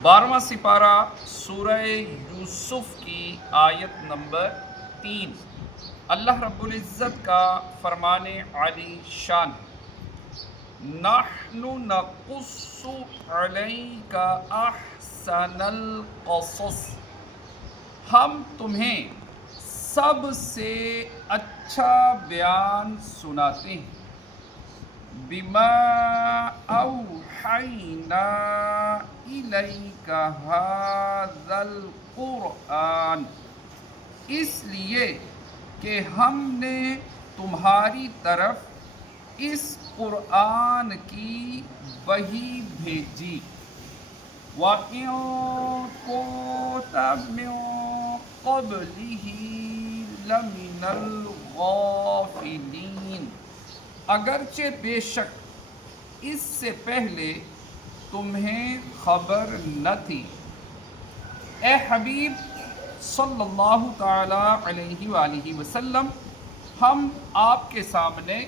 12वां सिपारा सूरह यूसुफ की आयत नंबर 3। अल्लाह रब्बुल इज़्ज़त का फरमाने आली शान, नहनु नकुस्सु अलैका अहसनल क़सस, हम तुम्हें सबसे अच्छा बयान सुनाते हैं। बिमा औहैना इलैका हाज़ल क़ुरआन, इसलिए कि हमने तुम्हारी तरफ इस कुरान की वही भेजी। व इन कुन्त मिन क़ब्लिही लमिनल गाफ़िलीन, अगरचे बेशक इससे पहले तुम्हें खबर न थी। ए हबीब सल्लल्लाहु ताला अलैहि वालिहि वसल्लम, हम आपके सामने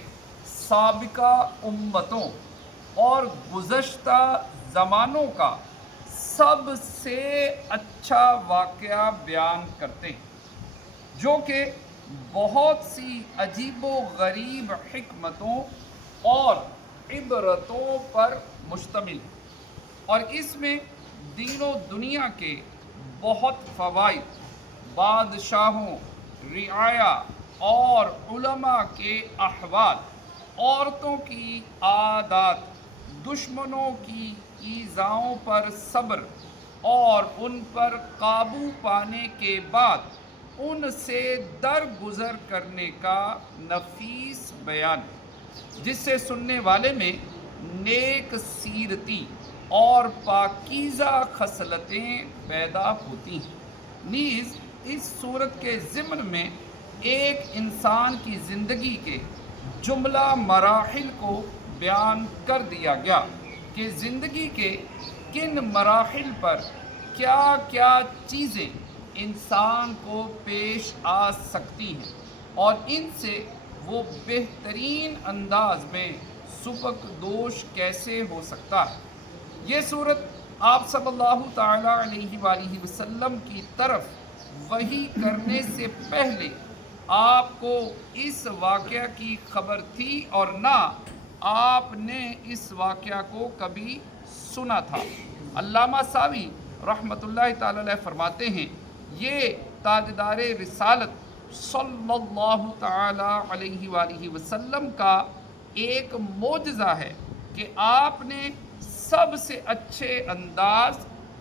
साबिका उम्मतों और गुज़श्ता ज़मानों का सबसे अच्छा वाक़या बयान करते हैं, जो कि बहुत सी अजीबो गरीब हिकमतों और इबरतों पर मुश्तमिल है, और इसमें दीनों दुनिया के बहुत फ़वाइद, बादशाहों, रियाया और उलमा के अहवाल, औरतों की आदत, दुश्मनों की ईज़ाओं पर सब्र और उन पर काबू पाने के बाद उनसे दरगुज़र करने का नफीस बयान, जिससे सुनने वाले में नेक सीरती और पाकीज़ा खसलतें पैदा होती हैं। नीज़ इस सूरत के ज़िम्न में एक इंसान की ज़िंदगी के जुमला मराहिल को बयान कर दिया गया कि ज़िंदगी के किन मराहिल पर क्या क्या चीज़ें इंसान को पेश आ सकती हैं और इनसे वो बेहतरीन अंदाज में सुबक दोष कैसे हो सकता है। ये सूरत आप सल्लल्लाहु ताला अलैहि वालिहि वसल्लम की तरफ वही करने से पहले आपको इस वाक़या की खबर थी और ना आपने इस वाक़या को कभी सुना था। अल्लामा सावी रहमतुल्लाहि ताला अलैह फरमाते हैं, ये ताजदारे रिसालत सल्लल्लाहु ताला अलैहि वालिहि वसल्लम का एक मोजज़ा है कि आपने सबसे अच्छे अंदाज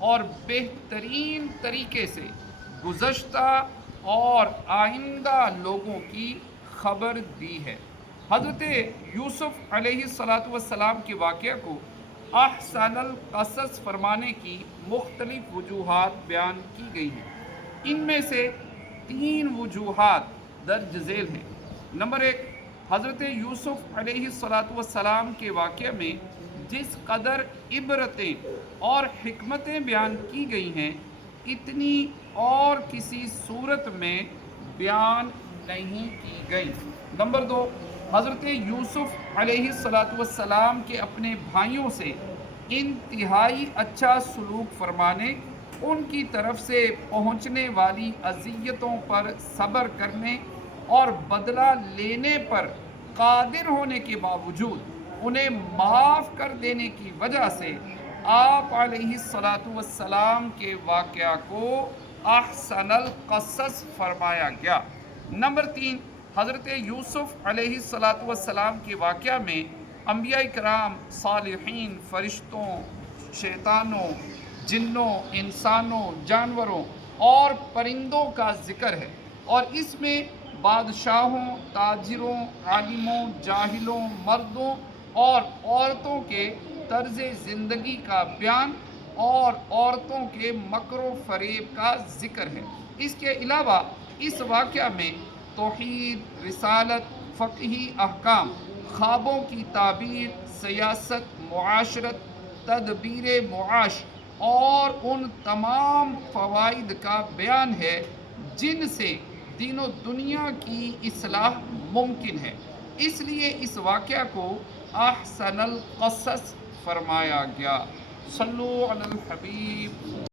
और बेहतरीन तरीके से गुज़श्ता और आइंदा लोगों की खबर दी है। हज़रत यूसुफ़ अलैहिस्सलातु वस्सलाम के वाक़या को अहसनल क़सस फरमाने की मुख्तलिफ़ वजूहात बयान की गई हैं। इनमें से 3 वजूहात दर्ज झेल हैं। नंबर 1, हज़रत यूसुफ़ अलैहिस्सलातु वस्सलाम के वाक़या में जिस कदर इबरतें और हिकमतें बयान की गई हैं, इतनी और किसी सूरत में बयान नहीं की गई। नंबर 2, हज़रत यूसुफ़ अलैहिस्सलातु वस्सलाम के अपने भाइयों से इंतहाई अच्छा सलूक फरमाने, उनकी तरफ से पहुँचने वाली अज़ियतों पर सब्र करने और बदला लेने पर कादिर होने के बावजूद उन्हें माफ़ कर देने की वजह से आप अलैहिस्सलातु वस्सलाम के वाक़या को अहसनल क़सस फरमाया गया। नंबर 3, हज़रत यूसुफ़ अलैहिस्सलातु वस्सलाम के वाक़या में अंबिया कराम, सालिहीन, फ़रिश्तों, शैतानों, जिन्नों, इंसानों, जानवरों और परिंदों का ज़िक्र है, और इसमें बादशाहों, ताजिरों, आलिमों, जाहिलों, मर्दों और औरतों के तर्ज़ ज़िंदगी का बयान और औरतों के मकरो फ़रेब का ज़िक्र है। इसके अलावा इस वाक़या में तौहीद, रिसालत, फ़क़ही अहकाम, ख्वाबों की ताबीर, सियासत, मुआशरत, तदबीर मुआश और उन तमाम फ़वाइद का बयान है जिनसे दीनों दुनिया की इस्लाह मुमकिन है। इसलिए इस वाक़या को अहसनल क़सस फरमाया गया। صلو علی الحبیب.